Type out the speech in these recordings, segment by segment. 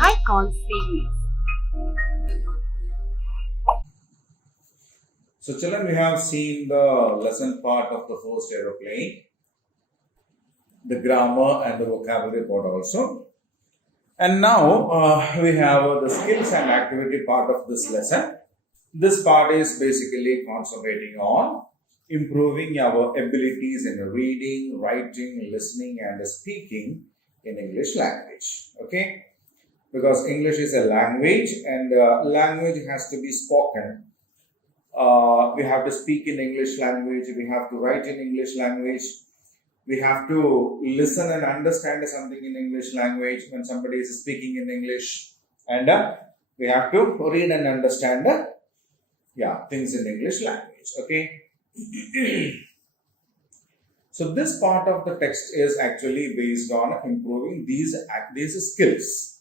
Icon series. So children, we have seen the lesson part of the first aeroplane, the grammar and the vocabulary part also. And now we have the skills and activity part of this lesson. This part is basically concentrating on improving our abilities in reading, writing, listening and speaking in English language. Okay? Because English is a language and language has to be spoken. We have to speak in English language, we have to write in English language, we have to listen and understand something in English language when somebody is speaking in English, and we have to read and understand things in English language. Okay. So this part of the text is actually based on improving these skills.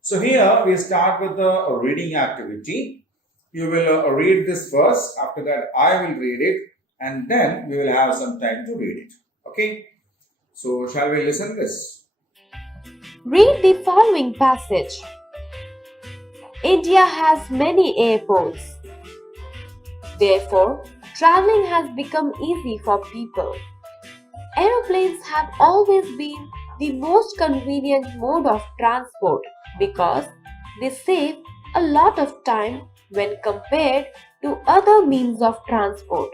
So here we start with the reading activity. You will read this first, after that I will read it, and then we will have some time to read it. Okay, so shall we listen this? Read the following passage. India has many airports. Therefore, traveling has become easy for people. Aeroplanes have always been the most convenient mode of transport because they save a lot of time when compared to other means of transport.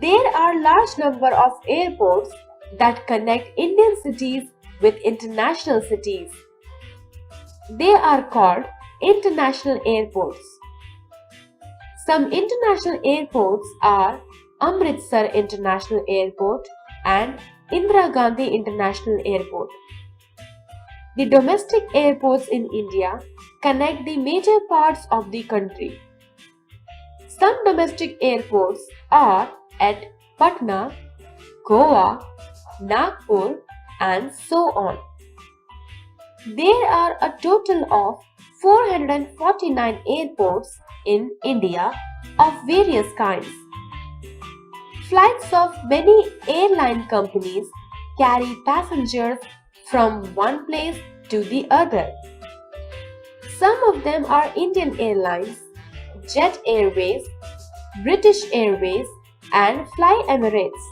There are large number of airports that connect Indian cities with international cities. They are called international airports. Some international airports are Amritsar International Airport and Indira Gandhi International Airport. The domestic airports in India connect the major parts of the country. Some domestic airports are at Patna, Goa, Nagpur and so on. There are a total of 449 airports in India of various kinds. Flights of many airline companies carry passengers from one place to the other. Some of them are Indian Airlines, Jet Airways, British Airways and Fly Emirates.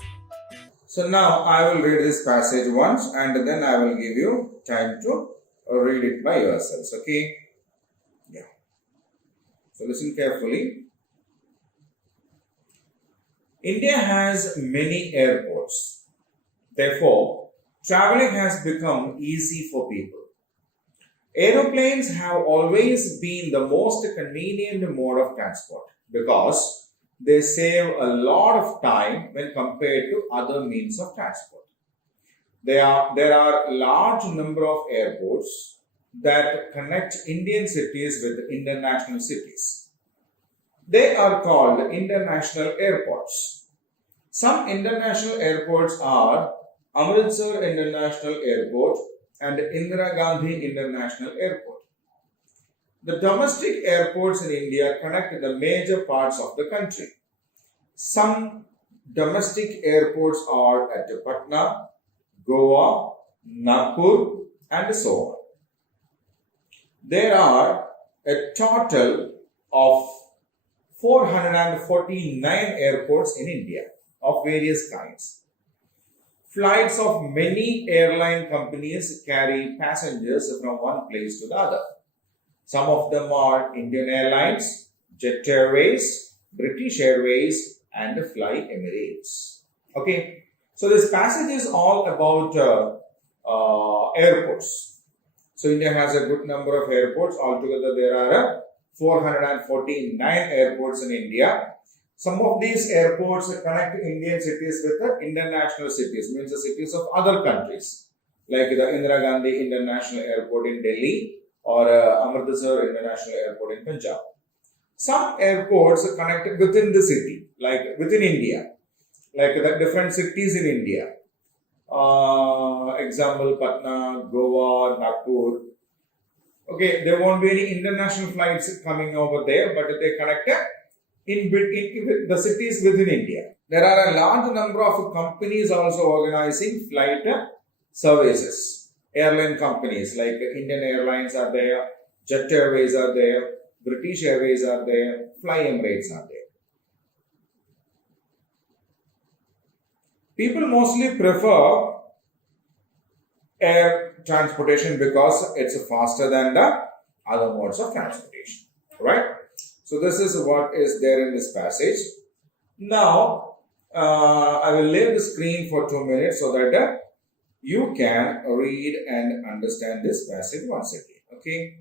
So now I will read this passage once and then I will give you time to read it by yourselves. Okay? Yeah. So listen carefully. India has many airports. Therefore, traveling has become easy for people. Aeroplanes have always been the most convenient mode of transport because they save a lot of time when compared to other means of transport. There are large number of airports that connect Indian cities with international cities. They are called international airports. Some international airports are Amritsar International Airport and Indira Gandhi International Airport. The domestic airports in India connect the major parts of the country. Some domestic airports are at Patna, Goa, Nagpur and so on. There are a total of 449 airports in India of various kinds. Flights of many airline companies carry passengers from one place to the other. Some of them are Indian Airlines, Jet Airways, British Airways and Fly Emirates. Okay, so this passage is all about airports. So India has a good number of airports. Altogether there are 449 airports in India. Some of these airports connect Indian cities with the international cities, means the cities of other countries, like the Indira Gandhi International Airport in Delhi or Amritsar International Airport in Punjab. Some airports are connected within the city, like within India, like the different cities in India. Example, Patna, Goa, Nagpur. Okay, there won't be any international flights coming over there, but they connect in the cities within India. There are a large number of companies also organizing flight services. airline companies like Indian Airlines are there, Jet Airways are there, British Airways are there, Fly Emirates are there. People mostly prefer air transportation because it's faster than the other modes of transportation, right? So this is what is there in this passage. Now I will leave the screen for 2 minutes so that you can read and understand this passage once again. Okay.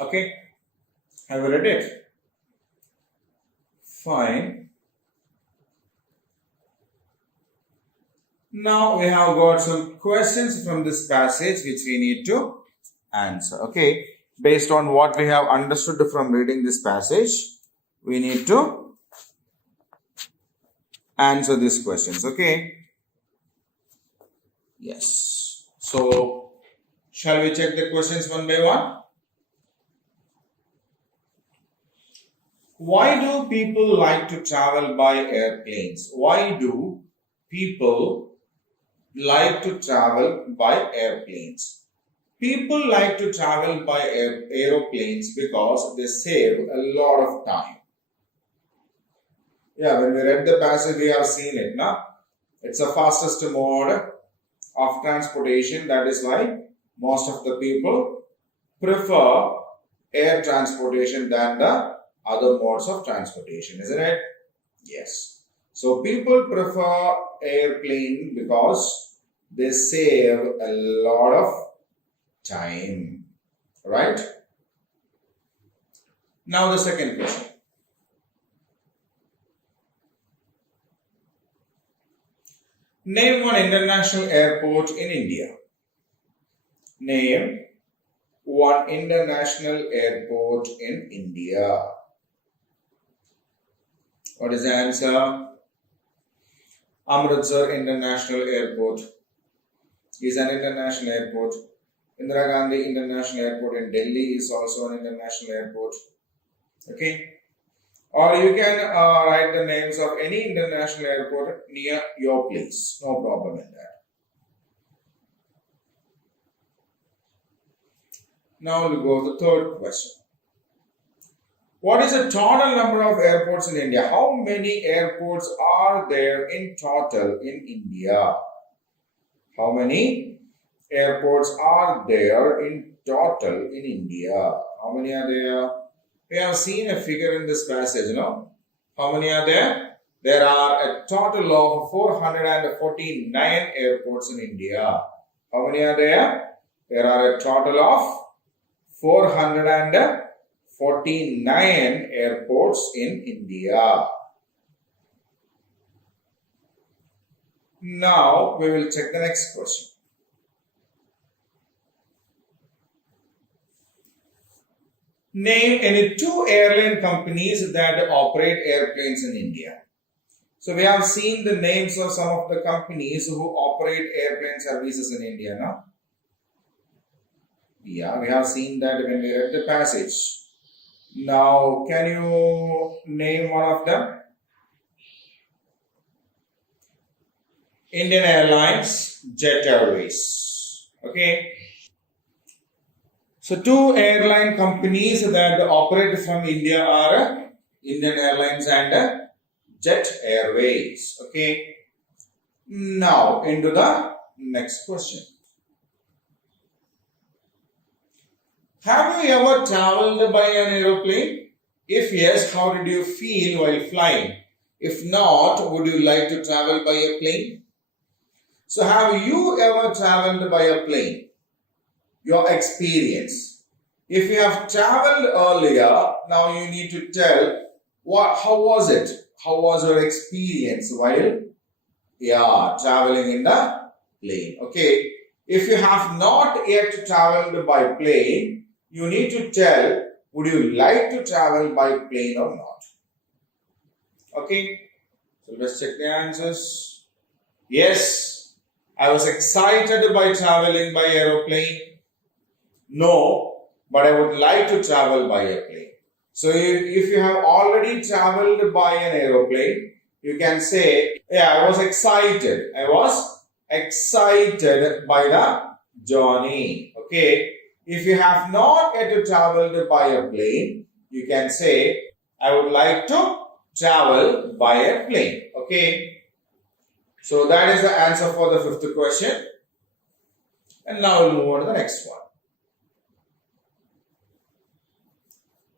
Okay. Have you read it? Fine. Now we have got some questions from this passage which we need to answer. Okay. Based on what we have understood from reading this passage, we need to answer these questions. Okay. Yes. So, shall we check the questions one by one? Why do people like to travel by airplanes? Why do people like to travel by airplanes? People like to travel by aeroplanes because they save a lot of time. Yeah, when we read the passage, we have seen it. Now, it's the fastest mode of transportation. That is why most of the people prefer air transportation than the other modes of transportation, isn't it? Yes. So people prefer airplane because they save a lot of time, right? Now the second question. Name one international airport in India. Name one international airport in India. What is the answer? Amritsar International Airport is an international airport. Indira Gandhi International Airport in Delhi is also an international airport. Okay. Or you can write the names of any international airport near your place. No problem in that. Now we'll go to the third question. What is the total number of airports in India? How many airports are there in total in India? How many airports are there in total in India? How many are there? We have seen a figure in this passage, How many are there? There are a total of 449 airports in India. How many are there? There are a total of 449 airports in India. Now we will check the next question. Name any two airline companies that operate airplanes in India. So we have seen the names of some of the companies who operate airplane services in India now. Yeah, we have seen that when we read the passage. Now, can you name one of them? Indian Airlines, Jet Airways. Okay. So, two airline companies that operate from India are Indian Airlines and jet airways. Okay. Now into the next question. Have you ever traveled by an aeroplane? If yes, how did you feel while flying? If not, would you like to travel by a plane? So have you ever traveled by a plane? Your experience. If you have traveled earlier, now you need to tell how was it? How was your experience while traveling in the plane? Okay. If you have not yet traveled by plane, you need to tell would you like to travel by plane or not? Okay. So let's check the answers. Yes, I was excited by traveling by aeroplane. No, but I would like to travel by a plane. So if you have already traveled by an aeroplane, you can say, I was excited. I was excited by the journey. Okay. If you have not yet traveled by a plane, you can say, I would like to travel by a plane. Okay. So that is the answer for the fifth question. And now we'll move on to the next one.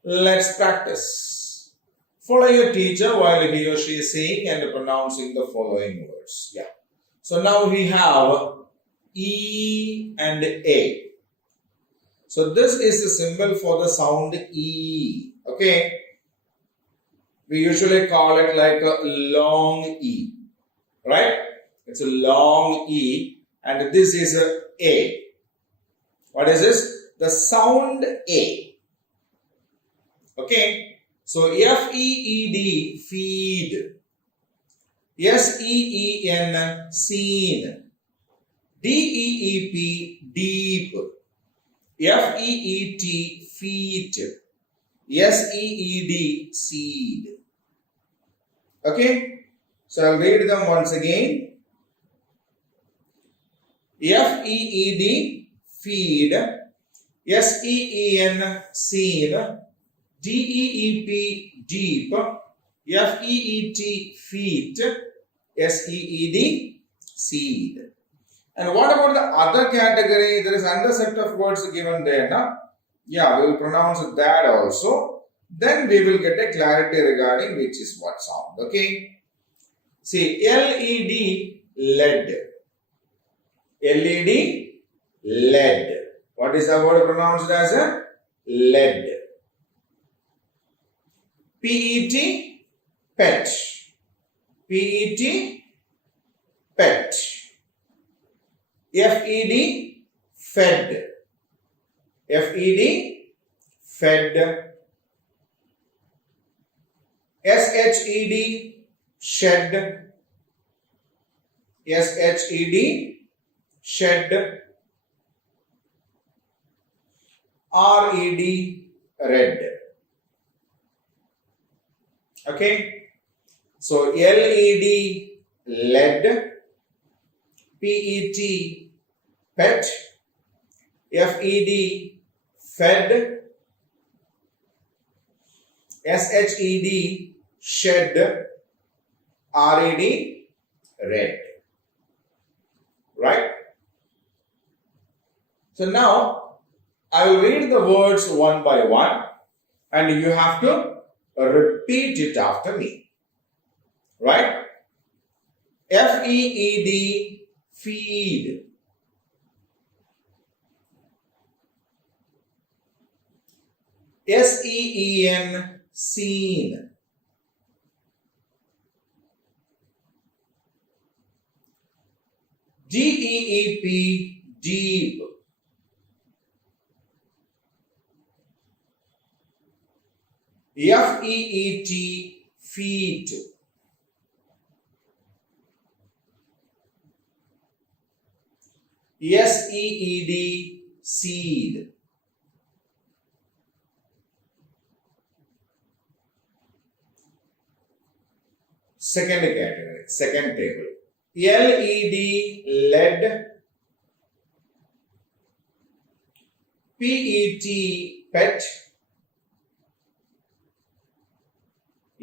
Let's practice. Follow your teacher while he or she is saying and pronouncing the following words. Yeah. So now we have E and A. So this is the symbol for the sound E. Okay. We usually call it like a long E. Right? It's a long E. And this is A. What is this? The sound A. Okay, so F-E-E-D, feed. S-E-E-N, seen. D-E-E-P, deep. F-E-E-T, feet. S-E-E-D, seed. Okay, so I'll read them once again. F-E-E-D, feed. S-E-E-N, seen. D-E-E-P, deep. F-E-E-T, feet. S-E-E-D, seed. And what about the other category? There is another set of words given there. Na? Yeah, we will pronounce that also. Then we will get a clarity regarding which is what sound. Okay. See, L-E-D, lead. L-E-D, lead. What is the word pronounced as a lead? P-E-T, pet. P-E-T, pet. F-E-D, fed. F-E-D, fed. S-H-E-D, shed. S-H-E-D, shed. R-E-D, red. Okay, so L-E-D, lead, P-E-T, pet, F-E-D, fed, S-H-E-D, shed, R-E-D, red. Right? So now, I will read the words one by one and you have to repeat it after me. Right? F-E-E-D, feed. S-E-E-N, seen. D-E-E-P, deep. F-E-E-T, feet. S-E-E-D, seed. Second category, second table. L-E-D, lead. P-E-T, pet.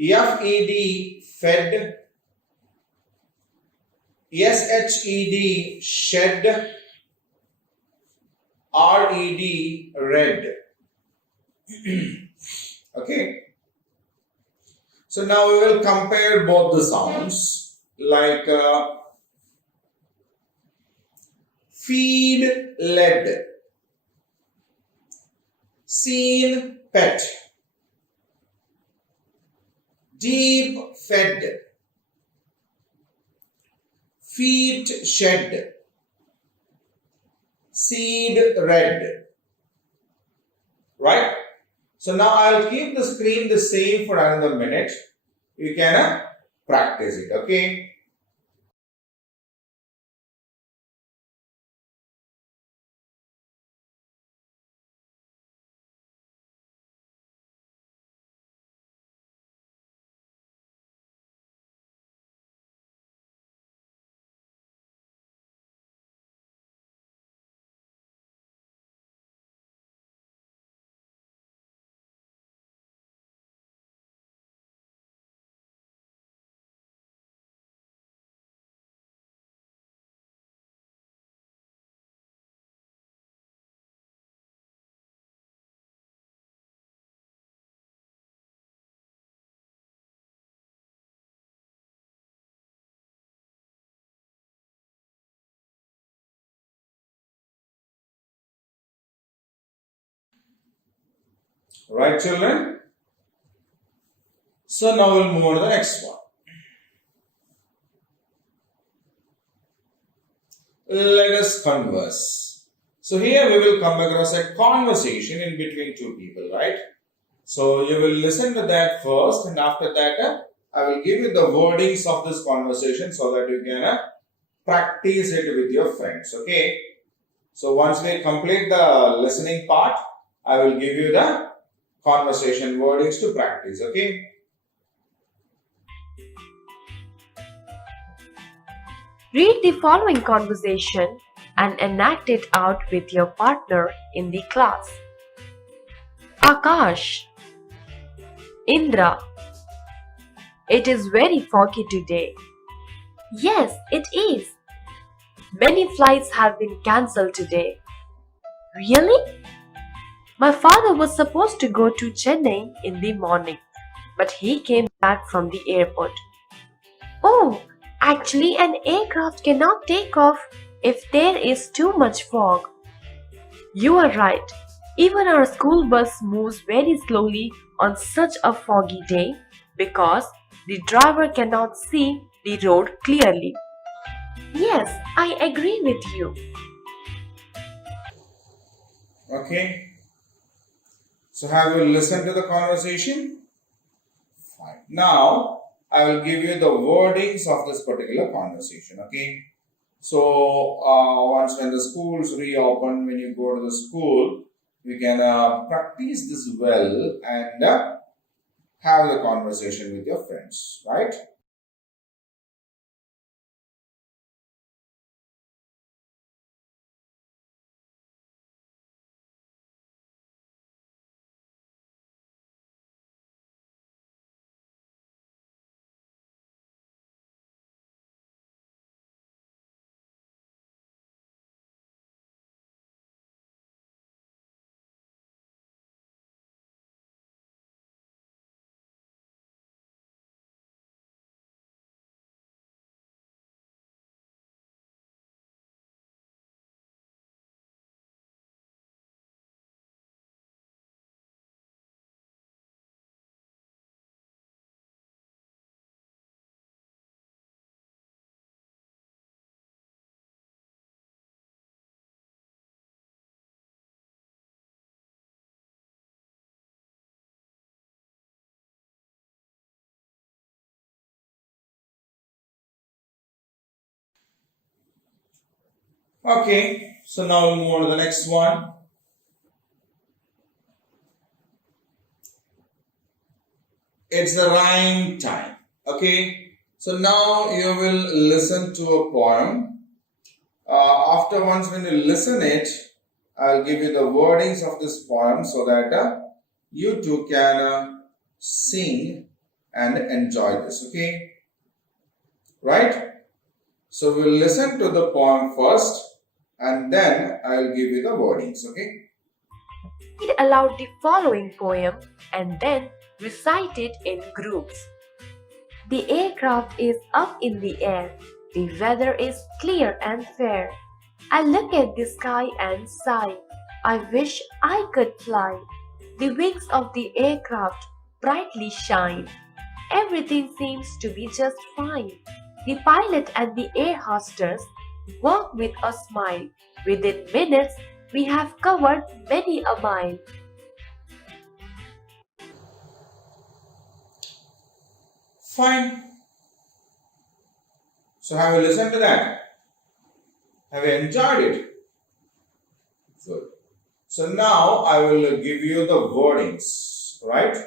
F-E-D, fed, shed, shed, red, red. Okay. So now we will compare both the sounds like feed, led, seen, pet, deep, fed, feet, shed, seed, red. Right? So now I'll keep the screen the same for another minute. You can practice it. Okay? Right, children? So now we'll move on to the next one. Let us converse. So here we will come across a conversation in between two people, right? So you will listen to that first, and after that, I will give you the wordings of this conversation so that you can practice it with your friends. Okay. So once we complete the listening part, I will give you the conversation wordings to practice. Okay. Read the following conversation and enact it out with your partner in the class. Akash, Indra, it is very foggy today. Yes, it is. Many flights have been cancelled today. Really? My father was supposed to go to Chennai in the morning, but he came back from the airport. Oh, actually, an aircraft cannot take off if there is too much fog. You are right. Even our school bus moves very slowly on such a foggy day because the driver cannot see the road clearly. Yes, I agree with you. Okay. So have you listened to the conversation? Fine. Now I will give you the wordings of this particular conversation. Okay. So once when the schools reopen, when you go to the school, we can practice this well and have the conversation with your friends, right? Okay, so now we'll move on to the next one. It's the rhyme time. Okay, so now you will listen to a poem. After once when you listen it, I'll give you the wordings of this poem so that you too can sing and enjoy this. Okay. right? So we'll listen to the poem first and then I'll give you the wordings, okay? Read aloud the following poem and then recite it in groups. The aircraft is up in the air. The weather is clear and fair. I look at the sky and sigh. I wish I could fly. The wings of the aircraft brightly shine. Everything seems to be just fine. The pilot and the air hostess work with a smile. Within minutes, we have covered many a mile. Fine. So have you listened to that? Have you enjoyed it? Good. So now I will give you the wordings, right?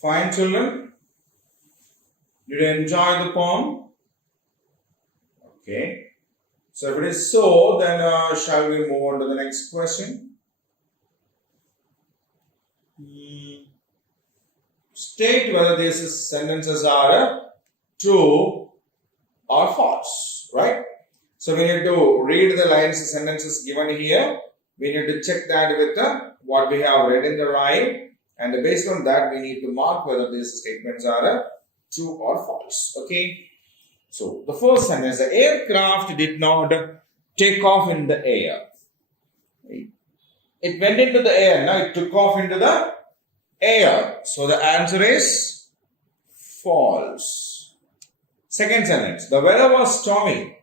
Fine, children. Did you enjoy the poem? Okay. So if it is so, then shall we move on to the next question? Hmm. State whether these sentences are true or false, right? So we need to read the lines, sentences given here. We need to check that with what we have read in the rhyme, and based on that, we need to mark whether these statements are true or false. Okay. So the first sentence: the aircraft did not take off in the air. It went into the air. Now it took off into the air. So the answer is false. Second sentence: the weather was stormy.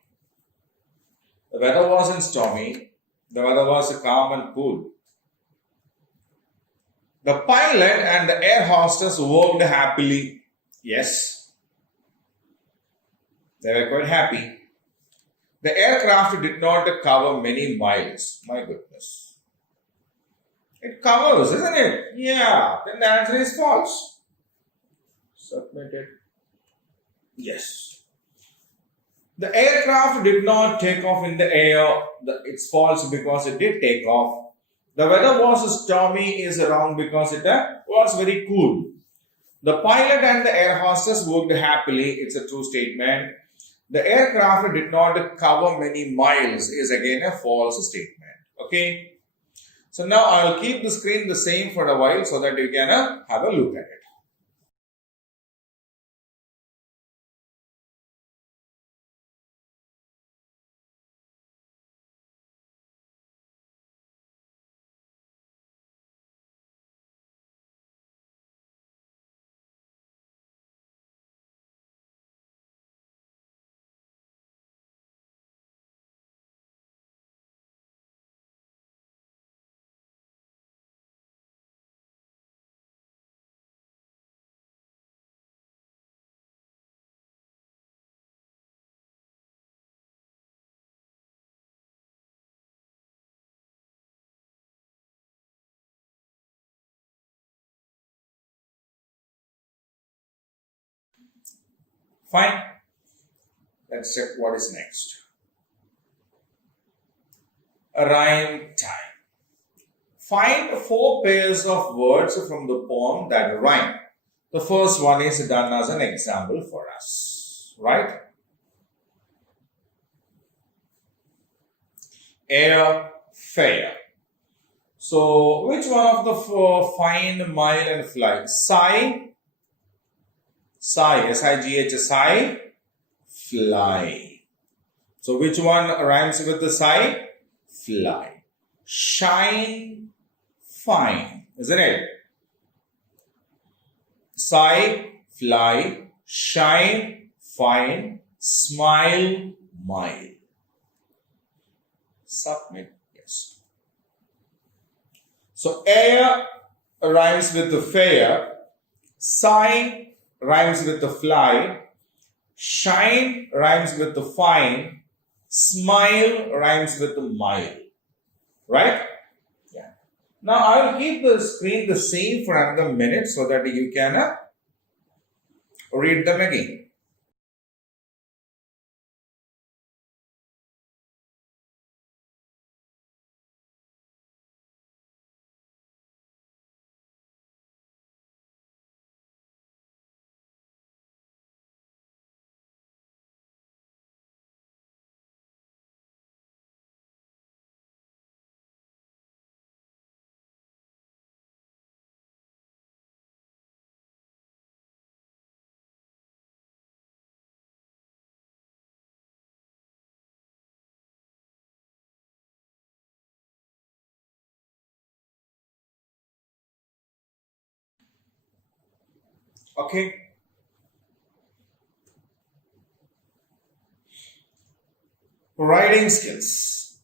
The weather wasn't stormy. The weather was calm and cool. The pilot and the air hostess worked happily. Yes, they were quite happy. The aircraft did not cover many miles. My goodness. It covers, isn't it? Yeah, then the answer is false. Submit it. Yes. The aircraft did not take off in the air. It's false because it did take off. The weather was stormy is wrong because it was very cool. The pilot and the air hostess worked happily. It's a true statement. The aircraft did not cover many miles is again a false statement. Okay. So now I'll keep the screen the same for a while so that you can have a look at it. Fine. Let's check what is next. A rhyme time. Find four pairs of words from the poem that rhyme. The first one is done as an example for us, right? Air, fair. So, which one of the four? Find, mile, and fly? Sigh, sigh, S-I-G-H, sigh, fly. So which one rhymes with the sigh? Fly. Shine, fine, isn't it? Sigh, fly, shine, fine, smile, mile. Submit, yes. So air rhymes with the fair, sigh rhymes with the fly, shine rhymes with the fine, smile rhymes with the mile. Right? Yeah. Now I will keep the screen the same for another minute so that you can read them again. Okay. Writing skills.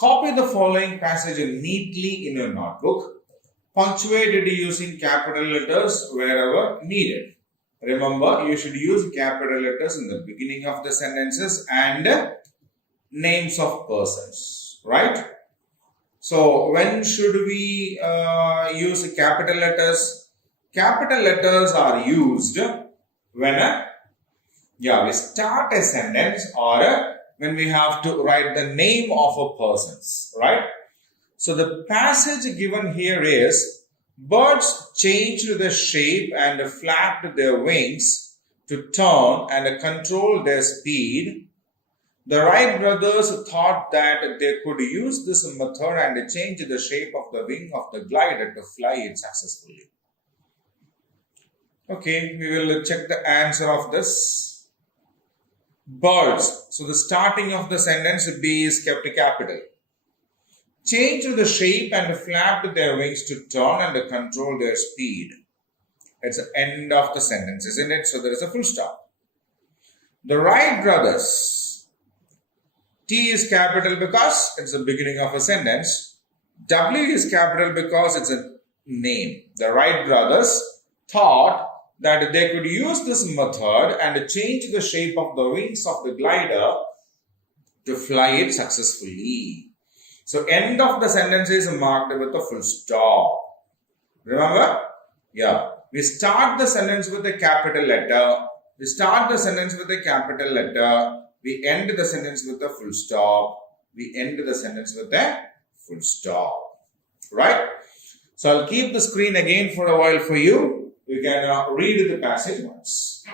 Copy the following passage neatly in your notebook. Punctuate it using capital letters wherever needed. Remember, you should use capital letters in the beginning of the sentences and names of persons, right? So, when should we use capital letters? Capital letters are used when we start a sentence or when we have to write the name of a person, right? So the passage given here is birds changed the shape and flapped their wings to turn and control their speed. The Wright brothers thought that they could use this method and change the shape of the wing of the glider to fly it successfully. Okay, we will check the answer of this. Birds. So the starting of the sentence B is kept capital. Changed the shape and flapped their wings to turn and control their speed. It's the end of the sentence, isn't it? So there is a full stop. The Wright brothers. T is capital because it's the beginning of a sentence. W is capital because it's a name. The Wright brothers thought that they could use this method and change the shape of the wings of the glider to fly it successfully. So end of the sentence is marked with a full stop. Remember? Yeah. We start the sentence with a capital letter. We start the sentence with a capital letter. We end the sentence with a full stop. We end the sentence with a full stop. Right? So I'll keep the screen again for a while for you. You can read the passage once.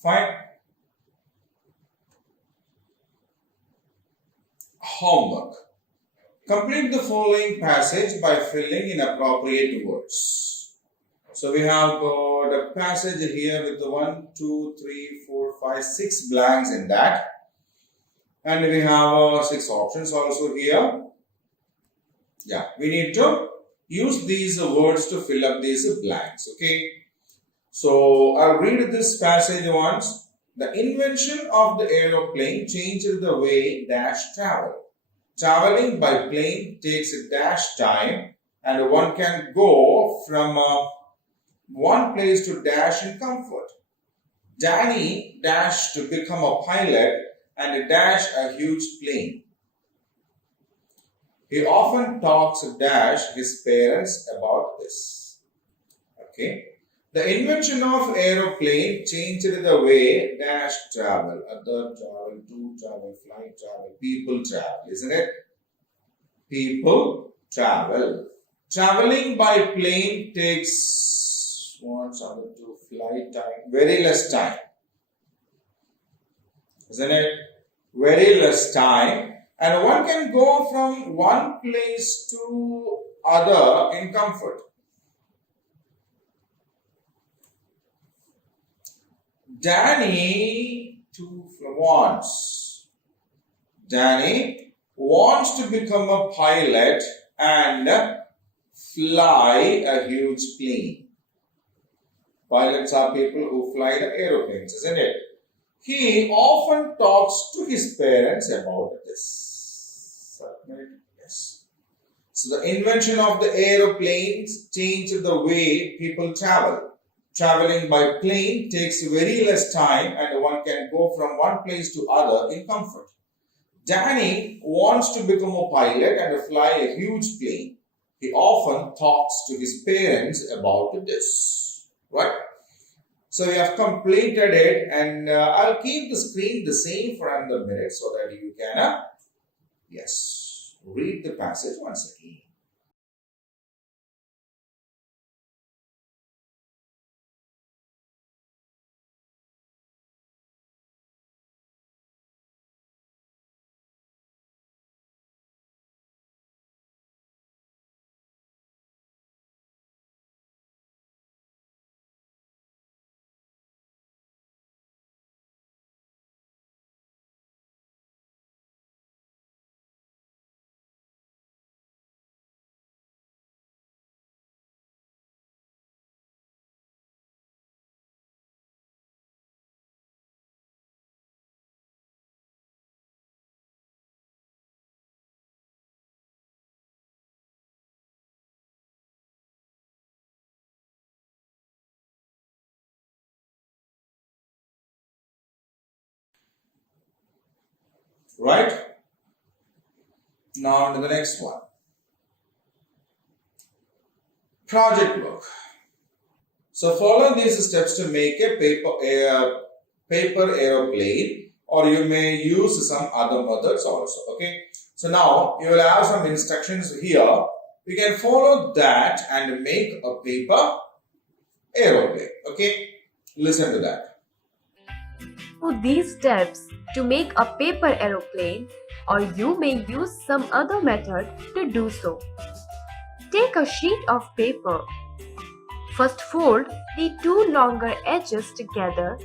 Fine. Homework. Complete the following passage by filling in appropriate words. So we have got a passage here with the 1, 2, 3, 4, 5, 6 blanks in that. And we have 6 options also here. Yeah, we need to use these words to fill up these blanks. Okay. So I'll read this passage once. The invention of the aeroplane changed the way dash travel. Traveling by plane takes a dash time, and one can go from one place to dash in comfort. Danny dashed to become a pilot and dash a huge plane. He often talks dash his parents about this. Okay. The invention of aeroplane changed the way dash travel, other travel, to travel, flight travel, people travel, isn't it? People travel. Traveling by plane takes one, travel, two, flight time, very less time, isn't it? Very less time, and one can go from one place to other in comfort. Danny Danny wants to become a pilot and fly a huge plane. Pilots are people who fly the aeroplanes, isn't it? He often talks to his parents about this. Yes. So the invention of the aeroplanes changed the way people travel. Traveling by plane takes very less time and one can go from one place to other in comfort. Danny wants to become a pilot and fly a huge plane. He often talks to his parents about this. Right? So you have completed it, and I'll keep the screen the same for another minute so that you can, read the passage once again. Right? Now to the next one. Project work. So follow these steps to make a paper aeroplane, or you may use some other methods also. Okay. So now you will have some instructions here. You can follow that and make a paper aeroplane. Okay. Listen to that. Follow these steps to make a paper aeroplane, or you may use some other method to do so. Take a sheet of paper. First fold the two longer edges together,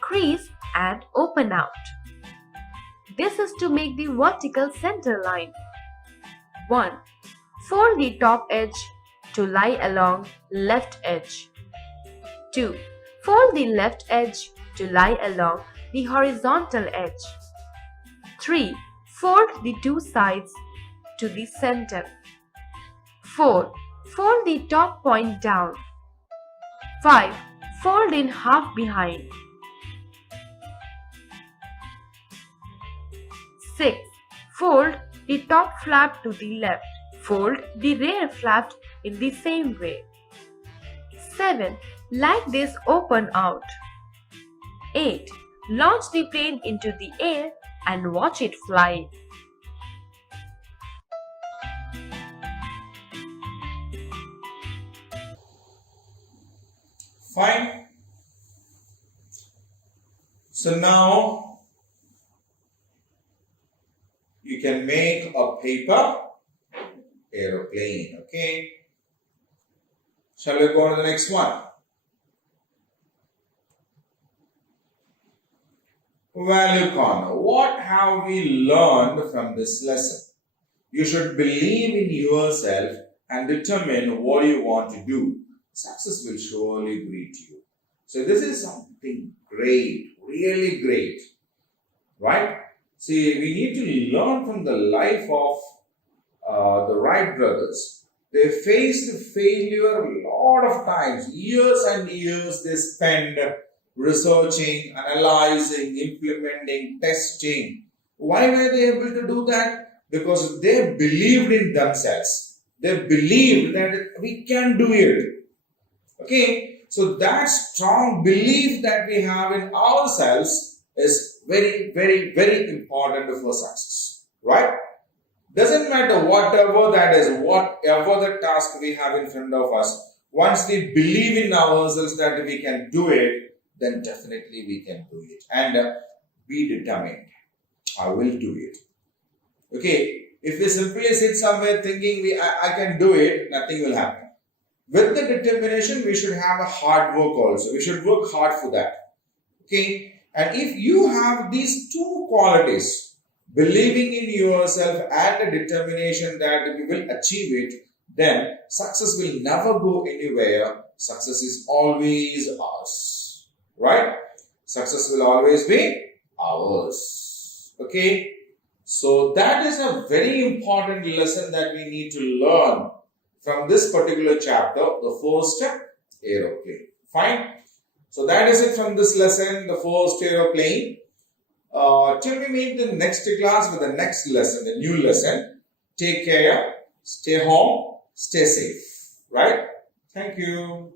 crease and open out. This is to make the vertical center line. 1. Fold the top edge to lie along left edge. 2. Fold the left edge to lie along the horizontal edge. 3. Fold the two sides to the center. 4. Fold the top point down. 5. Fold in half behind. 6. Fold the top flap to the left. Fold the rear flap in the same way. 7. Like this, open out. 8. Launch the plane into the air and watch it fly. Fine. So now you can make a paper aeroplane. Okay. Shall we go on to the next one? Value corner. What have we learned from this lesson? You should believe in yourself and determine what you want to do. success will surely greet you. So this is something great, really great, right? See, we need to learn from the life of the Wright brothers. They faced failure a lot of times, years and years they spent researching, analyzing, implementing, testing. Why were they able to do that? Because they believed in themselves. They believed that we can do it. Okay, so that strong belief that we have in ourselves is very, very, very important for success, right? Doesn't matter whatever that is, whatever the task we have in front of us, once we believe in ourselves that we can do it, then definitely we can do it. And be determined. I will do it. Okay, if we simply sit somewhere thinking I can do it, nothing will happen. With the determination, we should have a hard work also. We should work hard for that. Okay, and if you have these two qualities, believing in yourself and the determination that you will achieve it, then success will never go anywhere. Success is always ours. Right? Success will always be ours. Okay? So that is a very important lesson that we need to learn from this particular chapter, the first aeroplane. Fine? So that is it from this lesson, the first aeroplane. Till we meet the next class with the next lesson, the new lesson. Take care, stay home, stay safe. Right? Thank you.